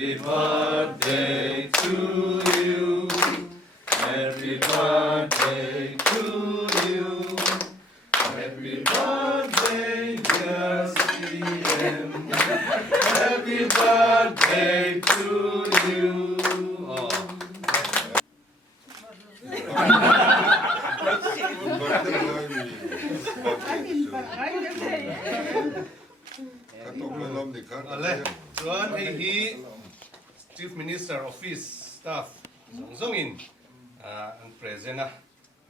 Happy birthday to you. Happy birthday to you. Happy birthday, dear CM. Happy birthday to you. Oh. Tuan Hehi, Chief Minister Office Staff, Zongin, ang present na,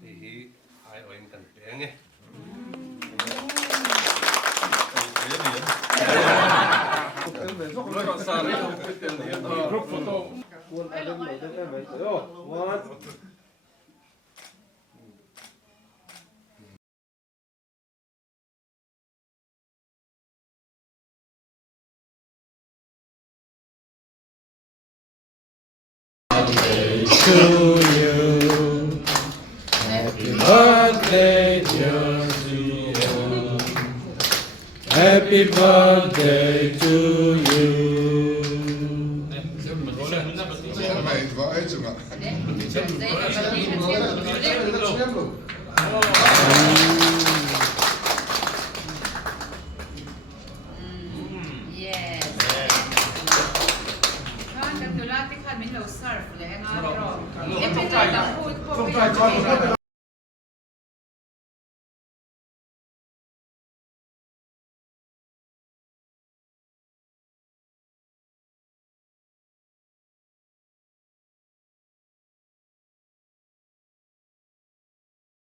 Hehi, ay oin kan penge. Group photo. To you, happy birthday, dear CM. Happy birthday to you. Yes. Kan Tlat kan min lo surf le nga ro.